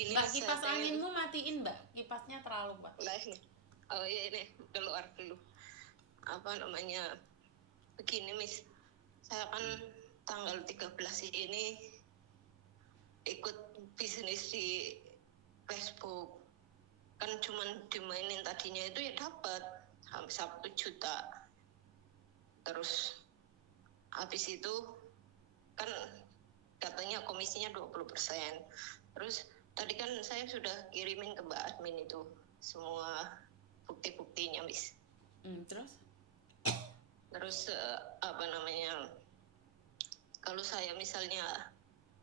begini Mbak, Mas, saya kipas pengen anginmu matiin, Mbak. Kipasnya terlalu, Mbak. live nih. Oh iya ini keluar dulu. Apa namanya? Begini Miss, saya kan tanggal 13 ini ikut bisnis di Facebook. Kan cuman dimainin tadinya itu ya dapat hampir 1 juta. Terus habis itu kan katanya komisinya 20%. Terus tadi kan saya sudah kirimin ke Mbak Admin itu semua bukti-buktinya, Miss. Terus apa namanya? Kalau saya misalnya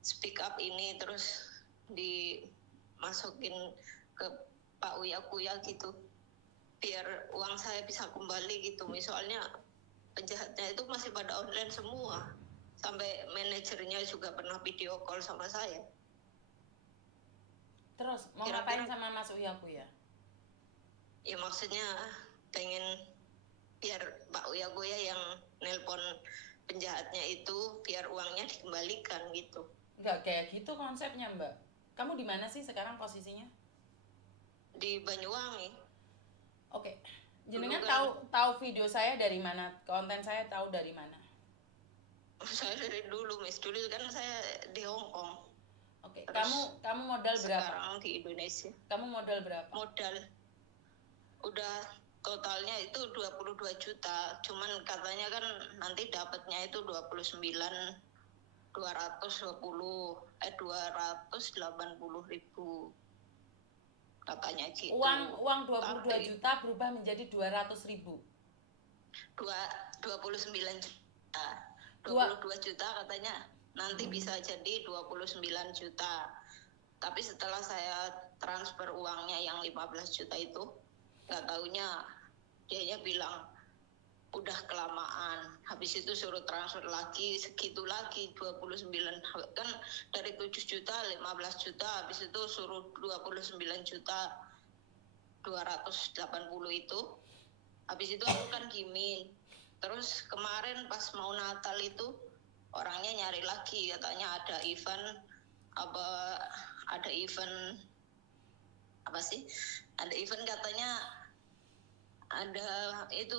speak up ini terus dimasukin ke Pak Uya Kuya gitu, biar uang saya bisa kembali gitu. Misalnya penjahatnya itu masih pada online semua. Sampai manajernya juga pernah video call sama saya. Terus mau Kira-kira ngapain sama Mas Uya Kuya? Ya maksudnya pengen biar Pak Uya Kuya yang nelpon penjahatnya itu biar uangnya dikembalikan gitu. Enggak kayak gitu konsepnya, Mbak. Kamu di mana sih sekarang posisinya? Di Banyuwangi. Oke. Dulu Jenengan kan tahu video saya dari mana? Konten saya tahu dari mana? saya dari dulu Miss, dulu kan saya di Hong Kong. Oke, Terus kamu modal berapa? sekarang di Indonesia. Kamu modal berapa? Modal udah totalnya itu 22 juta. Cuman katanya kan nanti dapatnya itu 280.000 katanya gitu. Uang 22 Tapi juta berubah menjadi 200.000. 29 juta. Dua 22 juta katanya nanti bisa jadi 29 juta. Tapi setelah saya transfer uangnya yang 15 juta itu, nggak taunya dia bilang udah kelamaan. Habis itu suruh transfer lagi segitu lagi 29, kan dari 7 juta 15 juta, habis itu suruh 29 juta 280 itu. Habis itu aku kan gimin. Terus kemarin pas mau Natal itu orangnya nyari lagi, katanya ada event apa sih? Ada event katanya, ada itu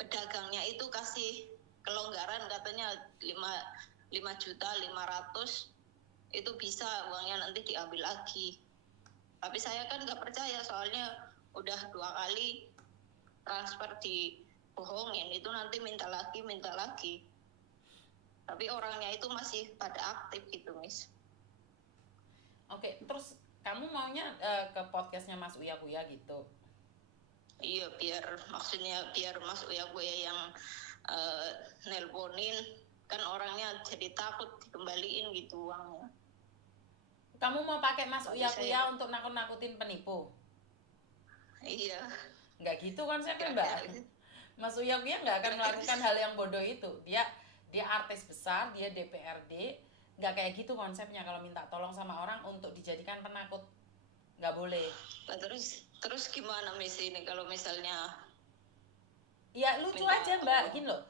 pedagangnya itu kasih kelonggaran katanya 5.500.000 itu bisa uangnya nanti diambil lagi. Tapi saya kan nggak percaya, soalnya udah 2 kali transfer dibohongin, itu nanti minta lagi. Tapi orangnya itu masih pada aktif gitu, Miss. Oke, terus kamu maunya ke podcastnya Mas Uya Kuya gitu? Iya, biar Mas Uya Kuya yang nelponin, kan orangnya jadi takut dikembaliin gitu uangnya. Kamu mau pakai Mas Uya Saya Kuya untuk nakut-nakutin penipu? iya, Nggak gitu konsepnya, Mbak. kira-kira gitu. Mas Uya Kuya nggak akan Kira-kira melakukan hal yang bodoh itu. Dia artis besar, dia DPRD, nggak kayak gitu konsepnya. Kalau minta tolong sama orang untuk dijadikan penakut, nggak boleh. Nah, terus gimana Miss ini kalau misalnya Ya lucu minta aja, Mbak. tolong? Gini loh,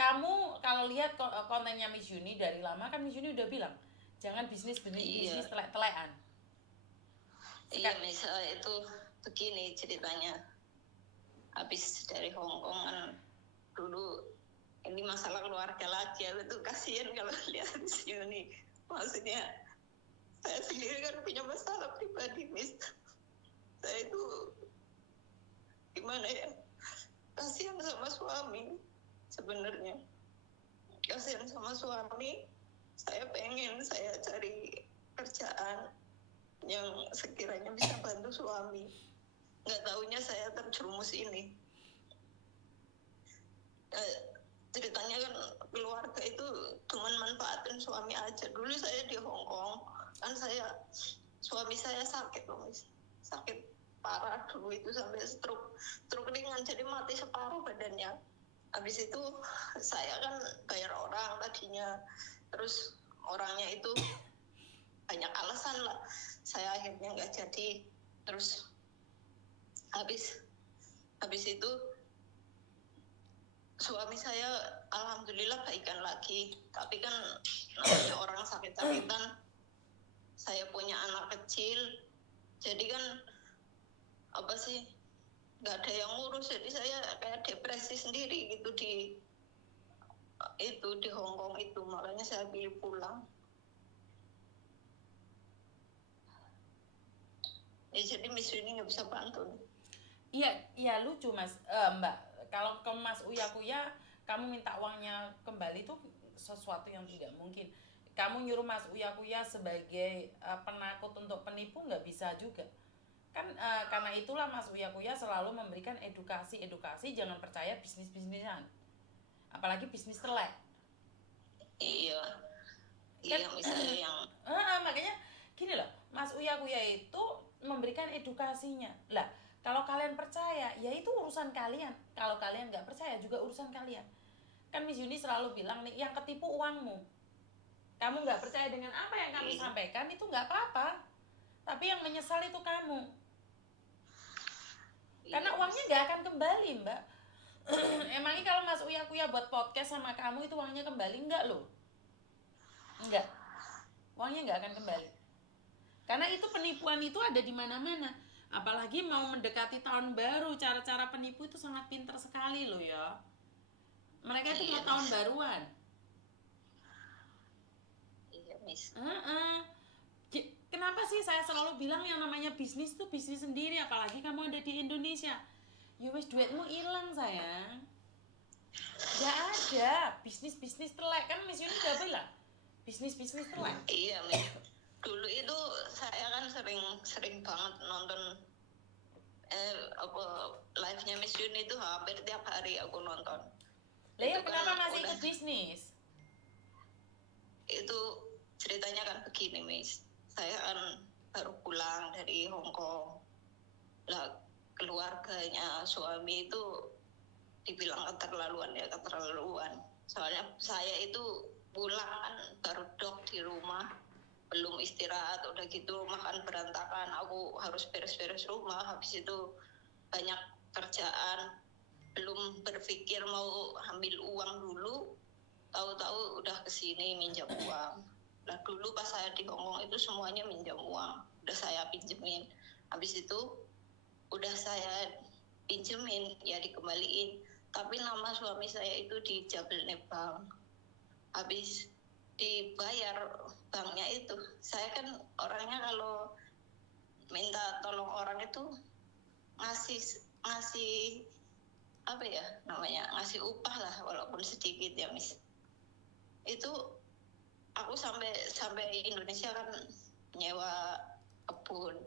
kamu kalau lihat kontennya Miss Yuni dari lama kan Miss Yuni udah bilang jangan bisnis Iya, telek-telekan. iya Miss, itu begini ceritanya. Habis dari Hong Kong kan dulu, ini masalah keluarga lagi, aku tuh kasihan kalau lihat di sini. Maksudnya saya sendiri kan punya masalah pribadi, Miss. Saya itu gimana ya, kasihan sama suami sebenarnya. Kasihan sama suami. Saya pengen saya cari kerjaan yang sekiranya bisa bantu suami. Nggak taunya saya terjerumus ini. Ceritanya kan keluarga itu cuma manfaatin suami aja. Dulu saya di Hong Kong kan suami saya sakit loh, Miss. Sakit parah dulu itu, sampai stroke ringan, jadi mati separuh badannya. Habis itu saya kan bayar orang tadinya, terus orangnya itu banyak alasan lah, saya akhirnya nggak jadi. Terus habis itu suami saya alhamdulillah baikan lagi, tapi kan namanya orang sakit-sakitan saya punya anak kecil, jadi kan apa sih, nggak ada yang ngurus, jadi saya kayak depresi sendiri gitu di Hong Kong itu, makanya saya pilih pulang. Ya, jadi Miss Winnie nggak bisa bantu. Iya lucu Mas, Mbak. Kalau ke Mas Uya Kuya, kamu minta uangnya kembali itu sesuatu yang tidak mungkin. Kamu nyuruh Mas Uya Kuya sebagai penakut untuk penipu nggak bisa juga. Kan karena itulah Mas Uya Kuya selalu memberikan edukasi jangan percaya bisnis-bisnisan. Apalagi bisnis telek. Iya, Kan iya misalnya yang makanya gini loh, Mas Uya Kuya itu memberikan edukasinya lah. Kalau kalian percaya ya itu urusan kalian, kalau kalian nggak percaya juga urusan kalian. Kan Miss Yuni selalu bilang nih, yang ketipu uangmu. Kamu nggak percaya dengan apa yang kami sampaikan itu nggak apa-apa, tapi yang menyesal itu kamu, karena uangnya nggak akan kembali Mbak. Emangnya kalau Mas Uya Kuya buat podcast sama kamu itu uangnya kembali? Enggak loh, enggak, uangnya nggak akan kembali. Karena itu penipuan itu ada di mana-mana. Apalagi mau mendekati tahun baru, cara-cara penipu itu sangat pintar sekali loh ya. Mereka itu mau tahun baruan. Iya, Miss. Kenapa sih saya selalu bilang yang namanya bisnis itu bisnis sendiri, apalagi kamu ada di Indonesia. Ya wis, duitmu hilang sayang. Gak ada bisnis telek, kan Miss Yuni udah bilang bisnis telek. Iya Miss. Dulu itu saya kan sering banget nonton live-nya Miss Yuni itu hampir tiap hari aku nonton. Lah ya kenapa masih ikut bisnis? Itu ceritanya kan begini Miss, saya kan baru pulang dari Hong Kong. Lah keluarganya suami itu dibilang keterlaluan. Soalnya saya itu pulang kan baru dok di rumah, belum istirahat, udah gitu makan berantakan, aku harus beres-beres rumah, habis itu banyak kerjaan, belum berpikir mau ambil uang dulu, tahu-tahu udah kesini minjam uang. Nah dulu pas saya di Hong Kong itu semuanya minjam uang, udah saya pinjemin, habis itu udah saya pinjemin ya dikembaliin, tapi nama suami saya itu di Jabelne Bank. Habis dibayar banknya itu, saya kan orangnya kalau minta tolong orang itu ngasih apa ya namanya, ngasih upah lah walaupun sedikit ya Miss. Itu aku sampai Indonesia kan nyewa kebun,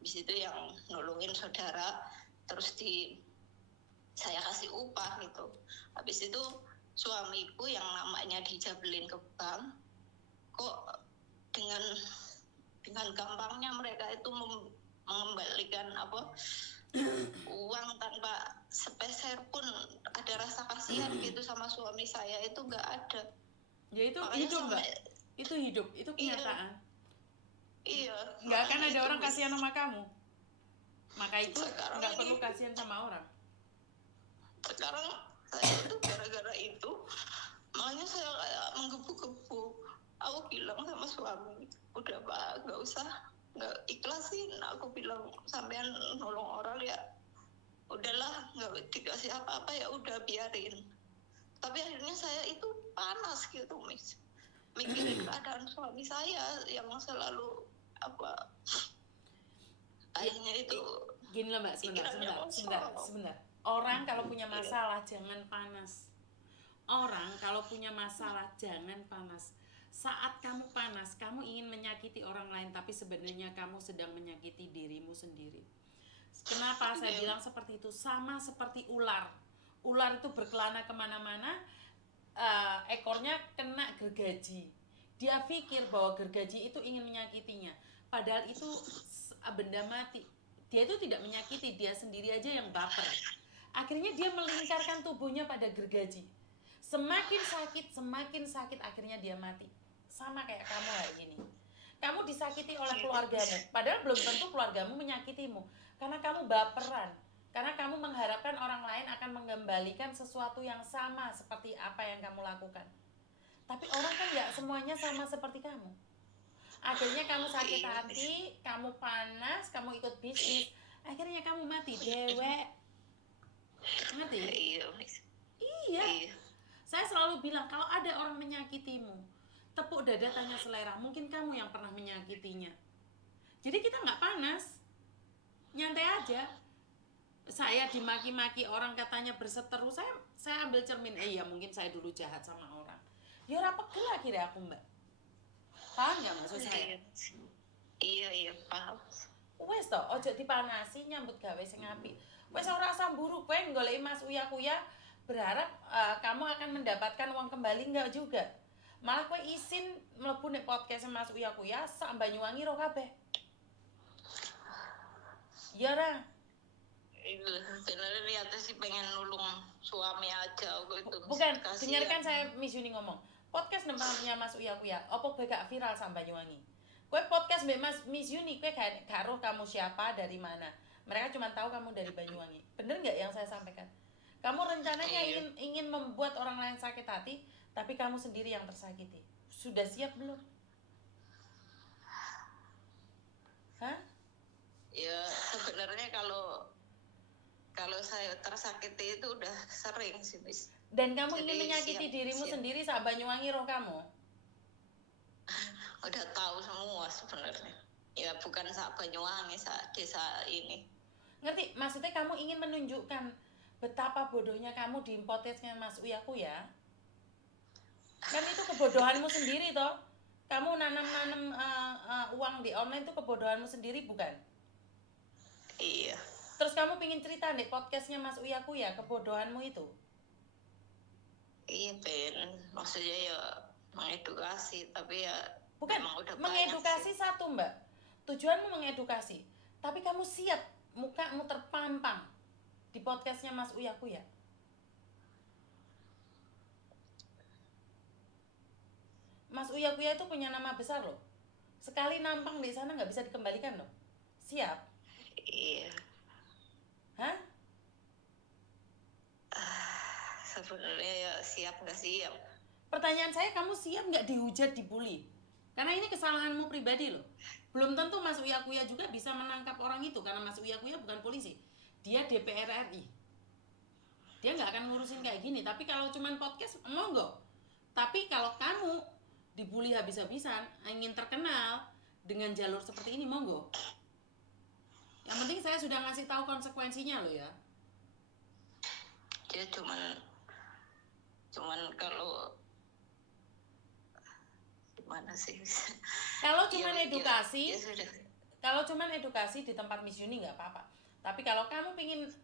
habis itu yang nolongin saudara, terus saya kasih upah gitu. Habis itu suamiku yang namanya dijabelin ke bank, kok dengan gampangnya mereka itu mengembalikan uang tanpa sepeser pun ada rasa kasihan gitu sama suami saya, itu nggak ada. Ya itu hidup Mbak, itu hidup, itu kenyataan. Iya. Nggak akan ada orang kasihan sama kamu, maka itu nggak perlu kasihan sama orang. Sekarang saya itu gara-gara itu, makanya saya kayak menggebu-gebu. Aku bilang sama suami, udah Pak, nggak ikhlasin. Aku bilang sampean nolong orang ya udahlah, nggak dikasih apa-apa ya udah biarin. Tapi akhirnya saya itu panas gitu Miss, mikirin keadaan suami saya yang selalu akhirnya itu gini loh Mbak, sebentar. Orang kalau punya masalah jangan panas. Orang kalau punya masalah jangan panas. Saat kamu panas, kamu ingin menyakiti orang lain, tapi sebenarnya kamu sedang menyakiti dirimu sendiri. Kenapa saya bilang seperti itu? Sama seperti ular. Ular itu berkelana kemana-mana, ekornya kena gergaji. Dia pikir bahwa gergaji itu ingin menyakitinya, padahal itu benda mati. Dia itu tidak menyakiti, dia sendiri aja yang baper. Akhirnya dia melingkarkan tubuhnya pada gergaji. Semakin sakit, akhirnya dia mati. Sama kayak kamu hari ini. Kamu disakiti oleh keluargamu, padahal belum tentu keluargamu menyakitimu. Karena kamu baperan. Karena kamu mengharapkan orang lain akan mengembalikan sesuatu yang sama seperti apa yang kamu lakukan. Tapi orang kan gak semuanya sama seperti kamu. Akhirnya kamu sakit Iya, hati, kamu panas, kamu ikut bisnis, akhirnya kamu mati dewek. Ngerti? iya, Iya. iya, Saya selalu bilang kalau ada orang menyakitimu, tepuk dada tanya selera, mungkin kamu yang pernah menyakitinya. Jadi kita nggak panas, nyantai aja. Saya dimaki-maki orang katanya berseteru, saya ambil cermin, ya mungkin saya dulu jahat sama orang. Ya ora pegel akhirnya aku, Mbak. Paham nggak maksud saya? iya, paham. Wes toh, ojo dipanasi nyambut gawe sing apik. Wes ora samburu kowe goleki Mas Uya-Kuya berharap kamu akan mendapatkan uang kembali enggak juga. Malah kowe isin mlebu nek podcast Mas Uya-Kuya sak Banyuwangi ro kabeh. Ya ora. Itu sebenarnya niatnya sih pengen nulung suami aja gitu. Bukan, Kasihan. dengarkan saya Miss Yuni ngomong. Podcast nempatnya Mas Uya-Kuya, opo kowe gak viral sak Banyuwangi? Kowe podcast mbek Miss Yuni, kowe gak roh kamu siapa, dari mana. Mereka cuma tahu kamu dari Banyuwangi. Bener nggak yang saya sampaikan? Kamu rencananya ingin membuat orang lain sakit hati, tapi kamu sendiri yang tersakiti. Sudah siap belum? Hah? Ya sebenarnya kalau saya tersakiti itu udah sering sih, Miss. Dan kamu Jadi, ingin menyakiti dirimu sendiri saat Banyuwangi roh kamu? Udah tahu semua sebenarnya. Ya bukan saat Banyuwangi, saat desa ini. Ngerti? Maksudnya kamu ingin menunjukkan betapa bodohnya kamu di podcastnya Mas Uya-Kuya. Kan itu kebodohanmu sendiri toh. Kamu nanam-nanam uang di online itu kebodohanmu sendiri bukan? Iya. Terus kamu pingin cerita di podcastnya Mas Uya-Kuya kebodohanmu itu? Iya, pengen. Maksudnya ya mengedukasi, tapi ya bukan udah mengedukasi satu, Mbak. Tujuanmu mengedukasi, tapi kamu siap mukamu terpampang di podcastnya Mas Uya-Kuya? Mas Uya-Kuya itu punya nama besar loh. Sekali nampang di sana nggak bisa dikembalikan loh. Siap? Iya. Hah? Sebenarnya ya siap nggak siap. Pertanyaan saya, kamu siap nggak dihujat, dibully? Karena ini kesalahanmu pribadi loh. Belum tentu Mas Uya-Kuya juga bisa menangkap orang itu, karena Mas Uya-Kuya bukan polisi. Dia DPR RI. Dia nggak akan ngurusin kayak gini. Tapi kalau cuman podcast, monggo. Tapi kalau kamu dibully habis-habisan, ingin terkenal dengan jalur seperti ini, monggo. Yang penting saya sudah ngasih tahu konsekuensinya loh ya. Dia cuman kalau gimana sih? Kalau cuman edukasi, ya kalau cuman edukasi di tempat Miss Yuni nggak apa-apa. Tapi kalau kamu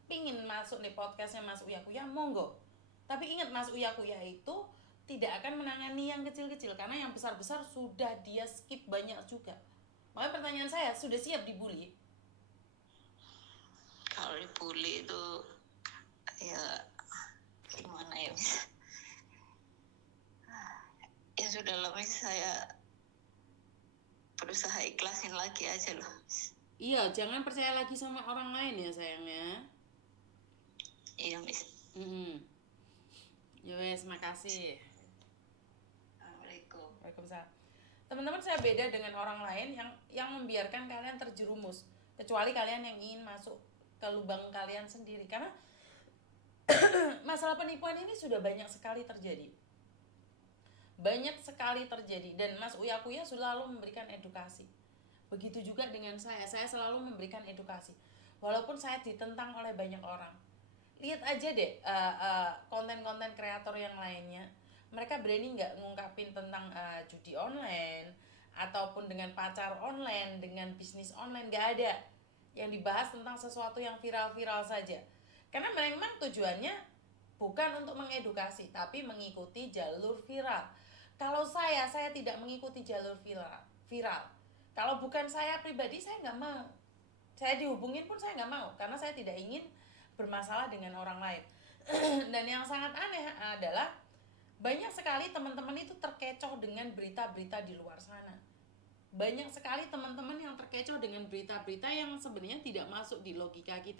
pingin masuk nih podcastnya Mas Uya-Kuya, monggo. Tapi ingat, Mas Uya-Kuya itu tidak akan menangani yang kecil-kecil, karena yang besar-besar sudah dia skip banyak juga. Makanya pertanyaan saya, sudah siap dibully? Kalau dibully itu ya gimana ya, Miss? Ya sudah lah, Miss, saya berusaha ikhlasin lagi aja loh. Iya, jangan percaya lagi sama orang lain ya sayangnya. Iya, Miss. Ya wes, makasih. Assalamualaikum. Waalaikumsalam. Teman-teman, saya beda dengan orang lain yang membiarkan kalian terjerumus, kecuali kalian yang ingin masuk ke lubang kalian sendiri. Karena masalah penipuan ini sudah banyak sekali terjadi. Banyak sekali terjadi, dan Mas Uya-Kuya selalu memberikan edukasi. Begitu juga dengan saya selalu memberikan edukasi. Walaupun saya ditentang oleh banyak orang. Lihat aja deh konten-konten kreator yang lainnya. Mereka berani nggak ngungkapin tentang judi online, ataupun dengan pacar online, dengan bisnis online, nggak ada. Yang dibahas tentang sesuatu yang viral-viral saja. Karena memang tujuannya bukan untuk mengedukasi, tapi mengikuti jalur viral. Kalau saya tidak mengikuti jalur viral. Kalau bukan saya pribadi, saya nggak mau. Saya dihubungin pun saya nggak mau, karena saya tidak ingin bermasalah dengan orang lain. Dan yang sangat aneh adalah banyak sekali teman-teman itu terkecoh dengan berita-berita di luar sana. Banyak sekali teman-teman yang terkecoh dengan berita-berita yang sebenarnya tidak masuk di logika kita.